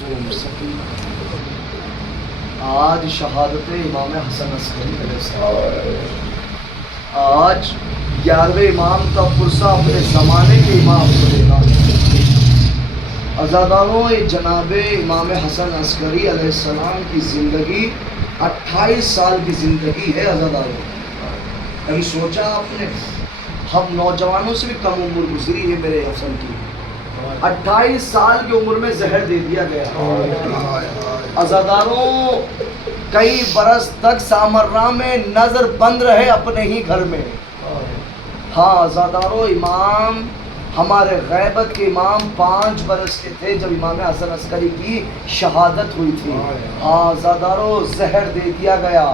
मासूम सकीना। आज शहादत इमाम हसन अस्करी علیہ السلام। आज 11वें इमाम का पुरसा अपने ज़माने के इमाम को देना। अज़ादारों, ये जनाब इमाम हसन अस्करी علیہ السلام की ज़िंदगी 28 साल की ज़िंदगी है। अज़ादारों, कभी सोचा आपने? हम नौजवानों से भी कम उम्र गुजरी है मेरे हसन की। 28 साल की उम्र में जहर दे दिया गया। अज़ादारों, कई बरस तक सामर्रा में नजर बंद रहे अपने ही घर में। हाँ अज़ादारों, इमाम हमारे गैबत के इमाम 5 बरस के थे जब इमाम हसन अस्करी की शहादत हुई थी। हाँ अज़ादारों, जहर दे दिया गया।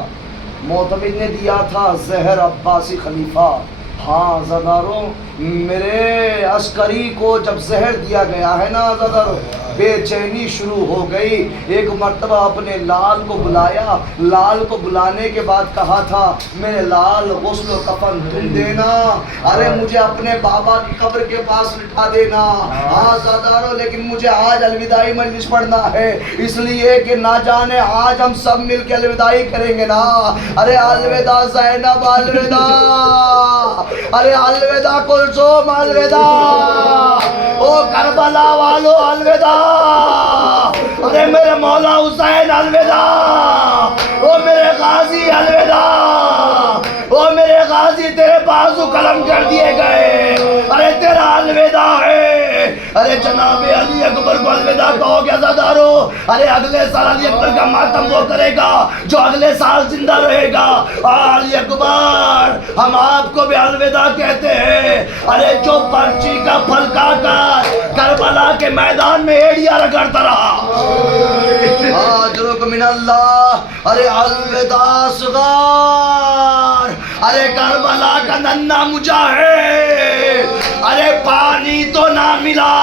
मोतमिन ने दिया था जहर, अब्बासी खलीफा। हाँ अज़ादारों, मेरे अस्करी को जब जहर दिया गया है ना अज़ादारों, बेचैनी शुरू हो गई। एक मर्तबा अपने लाल को बुलाया। लाल को बुलाने के बाद कहा था, मेरे लाल गुस्ल कफन तुम देना, अरे मुझे अपने बाबा की कब्र के पास लिटा देना। हाँ ज़ादारो, लेकिन मुझे आज अलविदाई मजलिस पढ़ना है, इसलिए कि ना जाने आज हम सब मिल के अलविदाई करेंगे ना। अरे अलविदा ज़ैनब, अलविदा, अरे अलविदा कुलसुम, अलविदा, ओ करबला वालों अलविदा, अरे मेरे मौला हुसैन अलविदा, ओ मेरे गाजी अलविदा, ओ मेरे गाजी तेरे बाजू कलम कर दिए गए, अरे तेरा अलविदा है। अरे जनाब अली अकबर को अलविदा कहोगे अज़ादारो? अरे अगले साल अली अकबर का मातम वो करेगा जो अगले साल जिंदा रहेगा। अली अकबर, हम आपको भी अलविदा कहते हैं। अरे जो पर्ची का फल खाकर करबला के मैदान में एड़िया रगड़ता रहा, आजरुक मिनल्लाह, अरे अलविदा सुगार, अरे करबला का नन्ना मुजाहिद, अरे पानी तो ना मिला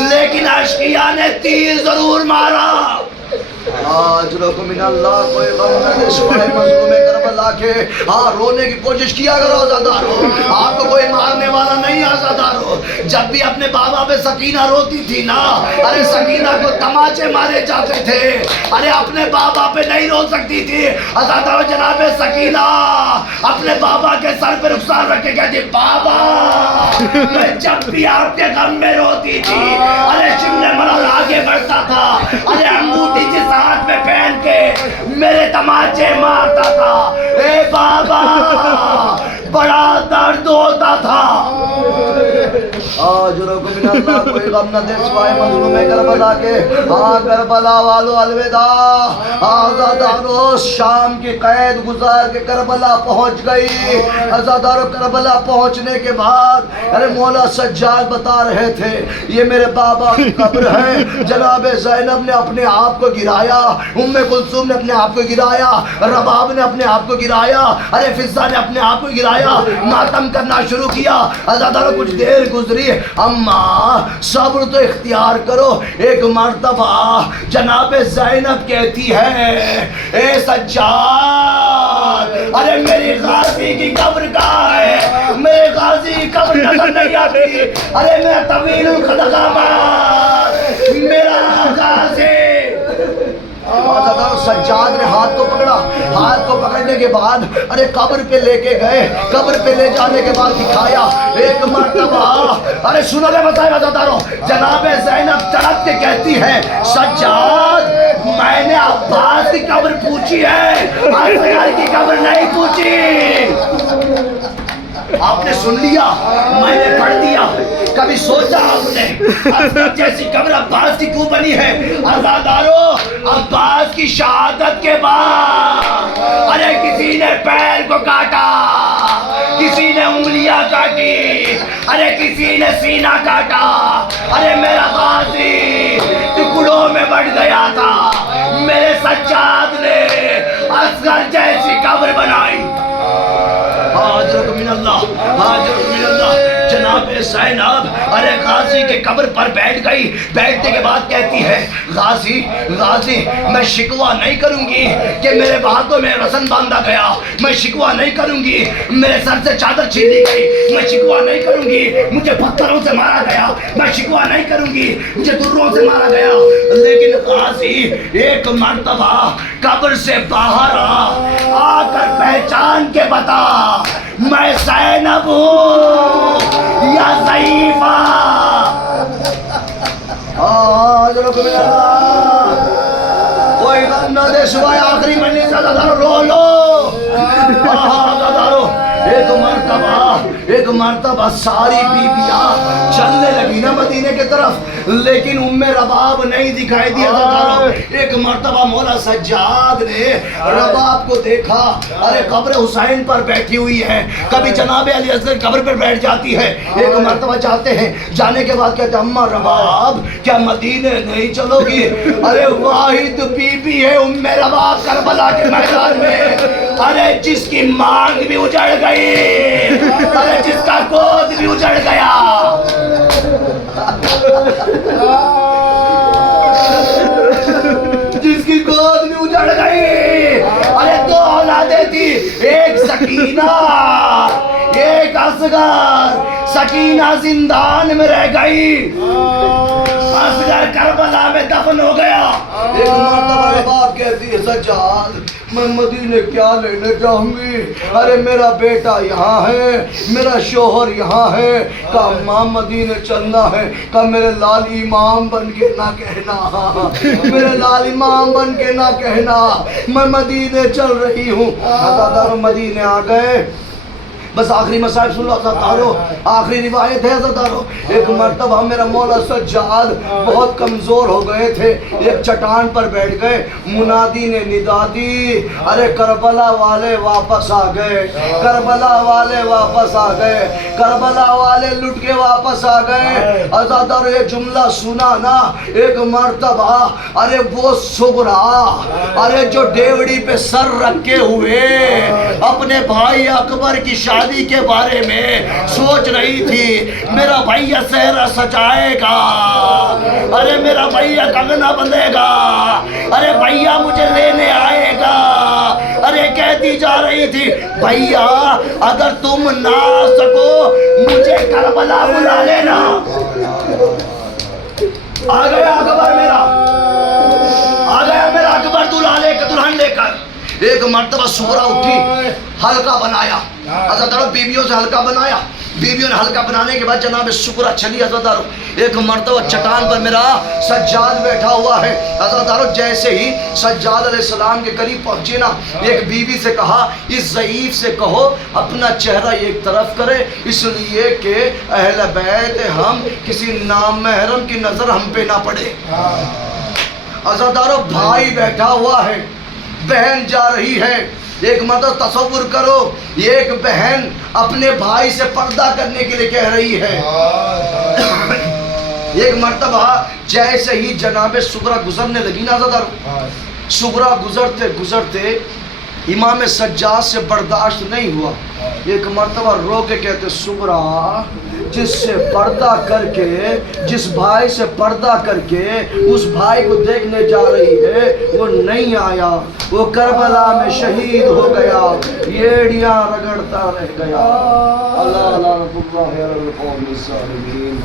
लेकिन अशकिया ने तीर जरूर मारा। आज लोगों मिनल्लाह, कोई गम न दे सिवाय मज़लूम करबला के। हाँ, रोने की कोशिश किया करो अज़ादारो, आपको कोई मारने वाला नहीं अज़ादारो। जब भी अपने बाबा पे सकीना रोती थी ना, अरे सकीना को तमाचे मारे जाते थे, अरे अपने बाबा पे नहीं रो सकती थी अज़ादारो। जनाब सकीना अपने बाबा के सर पे रुखसार रख के कहती, बाबा मैं जब भी आपके गम में रोती थी, अरे शिमले मरहल आगे बढ़ता था, अरे अंगूठी जिस हाथ में पहन के मेरे तमाचे मारता था, ए बाबा बड़ा दर्द होता था। आज लोगों मिनल्लाह, कोई गम न दे सिवाय मज़लूम करबला के। हाँ करबला वालों अलविदा। अज़ादारो, शाम की कैद गुजार के करबला पहुंच गई। अज़ादारो, करबला पहुंचने के बाद अरे मौला सज्जाद बता रहे थे, ये मेरे बाबा की कब्र है। जनाब ज़ैनब ने अपने आप को गिराया, उम्मे कुलसूम ने अपने आप को गिराया, रबाब ने अपने आप को गिराया, अरे फिज़्ज़ा ने अपने आप को गिराया, मातम करना शुरू किया। अज़ादारो, कुछ देर गुजरी, अम्मा सब्र तो इख्तियार करो। एक मर्तबा जनाब ज़ैनब कहती है, ए सज्जाद, अरे मेरी गाजी की कब्र कहाँ है? मेरे गाजी की कब्र नजर नहीं आती। अरे मैं तवीलुल क़दगामत, मेरा गाजी। सज्जाद ने हाथ को पकड़ा। हाथ को पकड़ने के बाद अरे कब्र पे लेके गए। कब्र पे ले जाने के बाद दिखाया एक मर्तबा, अरे सुनो ले बताया अज़ादारो, जनाब ज़ैनब तड़प के कहती है, सज्जाद मैंने अब्बास की कब्र पूछी है, असगर की कब्र नहीं पूछी। आपने सुन लिया, मैंने पढ़ दिया। कभी सोचा आपने असगर जैसी कब्र अब्बास की क्यों बनी है? अज़ादारो, अब्बास की शहादत के बाद अरे किसी ने पैर को काटा, किसी ने उंगलियां काटी, अरे किसी ने सीना काटा, अरे मेरा गाजी टुकड़ों में बढ़ गया था। मेरे सज्जाद ने असगर जैसी कब्र बनाई। हाज़िर मिनल्लाह, हाज़िर मिनल्लाह। जनाब زینب ارے غازی کے قبر پر بیٹھ گئی. بیٹھنے کے بعد کہتی ہے غازی میں شکوہ نہیں کروں گی کہ میرے ہاتھوں میں رسن باندھا گیا, میں شکوہ نہیں کروں گی میرے سر سے چادر چھین لی گئی, میں شکوہ نہیں کروں گی مجھے پتھروں سے مارا گیا, میں شکوہ نہیں کروں گی مجھے دروں سے مارا گیا. لیکن غازی ایک مرتبہ قبر سے باہر آ کر پہچان کے بتا میں زینب ہوں یا ضعیفہ. کوئی غم نہ دے سوائے آخری منزل سے عزادارو رو لو. عزادارو ایک مرتبہ ساری بیبیاں چلنے لگی نا مدینے کے طرف, لیکن ام رباب نہیں دکھائی دی. ایک مرتبہ مولا سجاد نے رباب کو دیکھا, ارے قبر حسین پر بیٹھی ہوئی ہے, کبھی جناب علی اصغر قبر پر بیٹھ جاتی ہے. ایک مرتبہ جاتے ہیں, جانے کے بعد کہتے ہیں اماں رباب کیا مدینے نہیں چلو گی؟ ارے واحد بی بی ہے ام رباب کربلا کے میدان میں, ارے جس کی مانگ بھی اجڑ گئی, ارے جس کا گود بھی اجڑ گیا. جس کی گود بھی اجڑ گئی. ارے دو اولادیں تھی, ایک سکینہ ایک اصغر. سکینہ زندان میں رہ گئی, اصغر کربلا میں دفن ہو گیا. ایک مرتبہ رباب کہتی ہے سجاد میں مدینے کیا لینے جاؤں گی, ارے میرا بیٹا یہاں ہے, میرا شوہر یہاں ہے. کہا ماں مدینے چلنا ہے, کہا میرے لال امام بن کے نہ کہنا, میرے لال امام بن کے نہ کہنا, میں مدینے چل رہی ہوں. عزادارو مدینے آ گئے. بس آخری مسائل سن لو عزادارو, آخری روایت ہے عزادارو. ایک مرتبہ میرا مولا سجاد بہت کمزور ہو گئے تھے, ایک چٹان پر بیٹھ گئے. منادی نے ندا دی, ارے کربلا والے واپس آ گئے, کربلا والے واپس آ گئے, کربلا والے لٹ کے واپس آ گئے. عزادارو یہ جملہ سنا نا, ایک مرتبہ ارے وہ سغرا ارے جو ڈیوڑی پہ سر رکھے ہوئے اپنے بھائی اکبر کی شادی کے بارے میں سوچ رہی تھی, میرا بھائیا سہرا سجائے گا, ارے میرا بھائیا کنگنا بندھے گا, ارے بھائیا مجھے لینے آئے گا. ارے کہتی جا رہی تھی بھائیا اگر تم نہ آ سکو مجھے کربلا بلا لینا. آ گیا اکبر میرا, آ گیا میرا اکبر دلہن لے کر. ایک مرتبہ سغرا اٹھی, حلقہ بنایا. عزادارو بیویوں سے حلقہ بنایا, بیویوں نے حلقہ بنانے کے بعد جناب سغرا چلی. عزادارو ایک مرتبہ چٹان پر میرا سجاد بیٹھا ہوا ہے. عزادارو جیسے ہی سجاد علیہ السلام کے قریب پہنچے نا, ایک بیوی سے کہا اس ضعیف سے کہو اپنا چہرہ ایک طرف کرے, اس لیے کہ اہل بیت ہم کسی نامحرم کی نظر ہم پہ نہ پڑے. عزادارو بھائی بیٹھا ہوا ہے, بہن جا رہی ہے. ایک مرتبہ تصور کرو, ایک بہن اپنے بھائی سے پردہ کرنے کے لیے کہہ رہی ہے. ایک مرتبہ جیسے ہی جناب سغرا گزرنے لگی نا عزادارو, سغرا گزرتے گزرتے امام سجاد سے برداشت نہیں ہوا. ایک مرتبہ رو کے کہتے سغرا جس سے پردہ کر کے, جس بھائی سے پردہ کر کے اس بھائی کو دیکھنے جا رہی ہے وہ نہیں آیا, وہ کربلا میں شہید ہو گیا, ایڑیاں رگڑتا رہ گیا. اللہ اللہ رب اللہ القوم الظالمین.